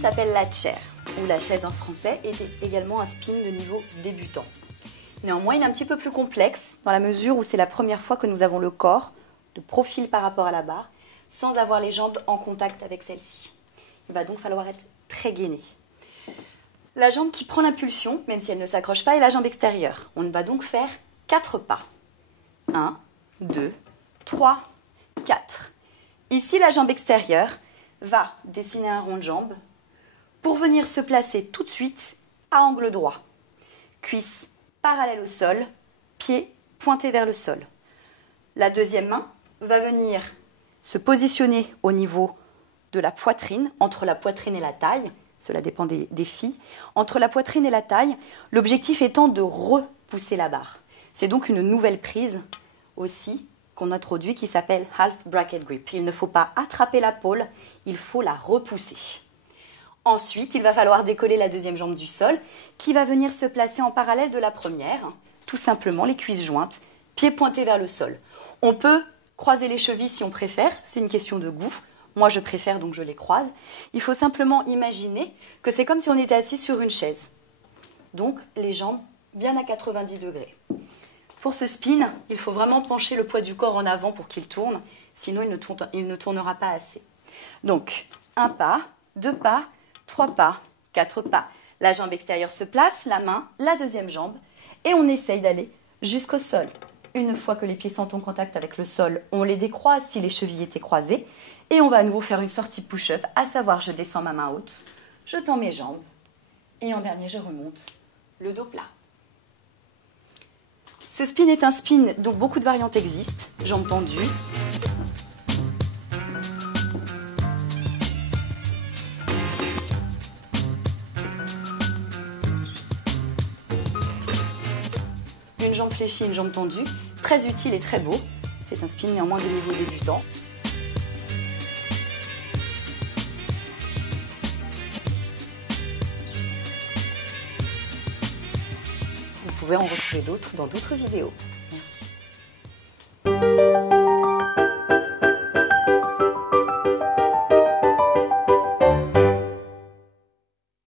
s'appelle la chair, ou la chaise en français, et est également un spin de niveau débutant. Néanmoins, il est un petit peu plus complexe, dans la mesure où c'est la première fois que nous avons le corps de profil par rapport à la barre, sans avoir les jambes en contact avec celle-ci. Il va donc falloir être très gainé. La jambe qui prend l'impulsion, même si elle ne s'accroche pas, est la jambe extérieure. On va donc faire 4 pas. 1, 2, 3, 4. Ici, la jambe extérieure va dessiner un rond de jambe pour venir se placer tout de suite à angle droit. Cuisse parallèle au sol, pied pointé vers le sol. La deuxième main va venir se positionner au niveau de la poitrine, entre la poitrine et la taille. Cela dépend des filles. Entre la poitrine et la taille, l'objectif étant de repousser la barre. C'est donc une nouvelle prise aussi qu'on introduit qui s'appelle Half Bracket Grip. Il ne faut pas attraper la pôle, il faut la repousser. Ensuite, il va falloir décoller la deuxième jambe du sol qui va venir se placer en parallèle de la première. Tout simplement, les cuisses jointes, pieds pointés vers le sol. On peut croiser les chevilles si on préfère, c'est une question de goût. Moi, je préfère, donc je les croise. Il faut simplement imaginer que c'est comme si on était assis sur une chaise. Donc, les jambes bien à 90 degrés. Pour ce spin, il faut vraiment pencher le poids du corps en avant pour qu'il tourne, sinon il ne tournera pas assez. Donc, 1 pas, 2 pas, 3 pas, 4 pas. La jambe extérieure se place, la main, la deuxième jambe, et on essaye d'aller jusqu'au sol. Une fois que les pieds sont en contact avec le sol, on les décroise si les chevilles étaient croisées. Et on va à nouveau faire une sortie push-up, à savoir je descends ma main haute, je tends mes jambes, et en dernier je remonte le dos plat. Ce spin est un spin dont beaucoup de variantes existent, jambes tendues. Une jambe fléchie, une jambe tendue, très utile et très beau. C'est un spin néanmoins de niveau débutant. Vous pouvez en retrouver d'autres dans d'autres vidéos.